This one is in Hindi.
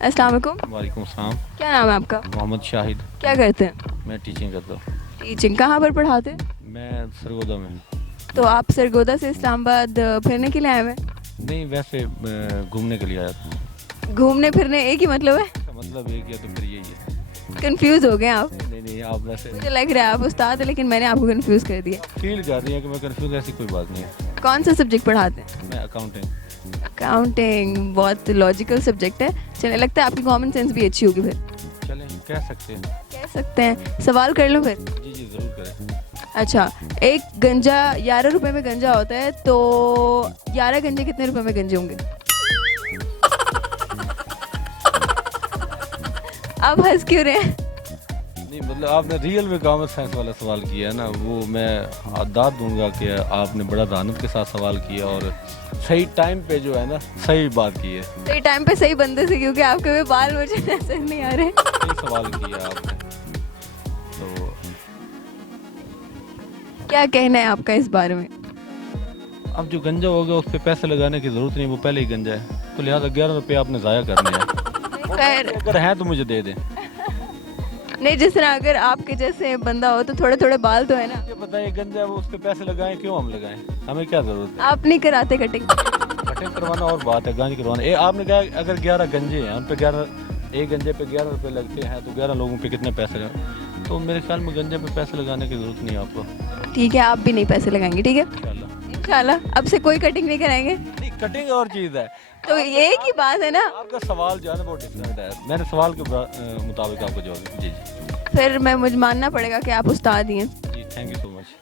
अस्सलाम वालेकुम। वालेकुम सलाम। क्या नाम है आपका? मोहम्मद शाहिद। क्या करते हैं? मैं टीचिंग करता हूँ। टीचिंग कहाँ पर पढ़ाते हैं? मैं सरगोदा में हूँ। तो आप सरगोदा से इस्लामाबाद फिरने के लिए आए हुए हैं? नहीं, वैसे घूमने के लिए आया था। घूमने फिरने एक ही मतलब है? इसका मतलब एक या तो फिर यही है। कंफ्यूज हो गए आप? नहीं नहीं, आप वैसे मुझे लग रहा है आप उस्ताद हैं, लेकिन मैंने आपको कंफ्यूज कर दिया। फील कर रही हैं कि मैं कंफ्यूज, ऐसी कोई बात नहीं है। कौन सा सब्जेक्ट पढ़ाते हैं? मैं अकाउंटिंग। अकाउंटिंग बहुत लॉजिकल सब्जेक्ट है। चलिए, लगता है आपकी कॉमन सेंस भी अच्छी होगी फिर। चलें, कह सकते हैं। कह सकते हैं। सवाल कर लूँ फिर? जी जी, ज़रूर करें। अच्छा, एक गंजा 11 रुपए में गंजा होता है, तो 11 गंजे कितने रुपए में गंजे होंगे? आप हंस क्यों रहे हैं? नहीं मतलब आपने रियल में कॉमन सेंस वाला सवाल किया है ना, वो मैं दाद दूंगा कि आपने बड़ा दानत के साथ सवाल किया और सही टाइम पे जो है ना सही बात की है। सही टाइम पे सही बंदे से, क्योंकि आपके भी बाल मुझे नजर नहीं आ रहे। सही सवाल किया आपने। तो क्या कहना है आपका इस बारे में? अब जो गंजा हो गया उस पर पैसे लगाने की ज़रूरत नहीं, वो पहले ही गंजा है, तो लिहाजा 11 रुपये आपने ज़ाया करने हैं। खैर, अगर हैं तो मुझे दे दें। नहीं, जिस तरह अगर आपके जैसे बंदा हो तो थोड़े थोड़े बाल तो है ना। ये बताइए, गंजा है वो, उस पर पैसे लगाएं, क्यों हम लगाएं? हमें क्या ज़रूरत है? आप नहीं कराते कटिंग? कटिंग करवाना और बात है, गांज करवाना। आपने कहा अगर 11 गंजे हैं, उन पे 11, एक गंजे पे 11 रुपये लगते हैं, तो 11 लोगों पे कितने पैसे लगे? तो मेरे ख्याल में गंजे पे पैसे लगाने की ज़रूरत नहीं है आपको। ठीक है, आप भी नहीं पैसे लगाएंगे, ठीक है? इंशाल्लाह। इंशाल्लाह। अब से कोई कटिंग नहीं कराएंगे? नहीं, कटिंग और चीज़ है। तो एक ही बात है ना। आपका सवाल जो है ना वो डिफरेंट है। मैंने सवाल के मुताबिक आपको जवाब। जी जी फिर मुझे मानना पड़ेगा कि आप उस्ताद ही हैं। जी, थैंक यू सो मच।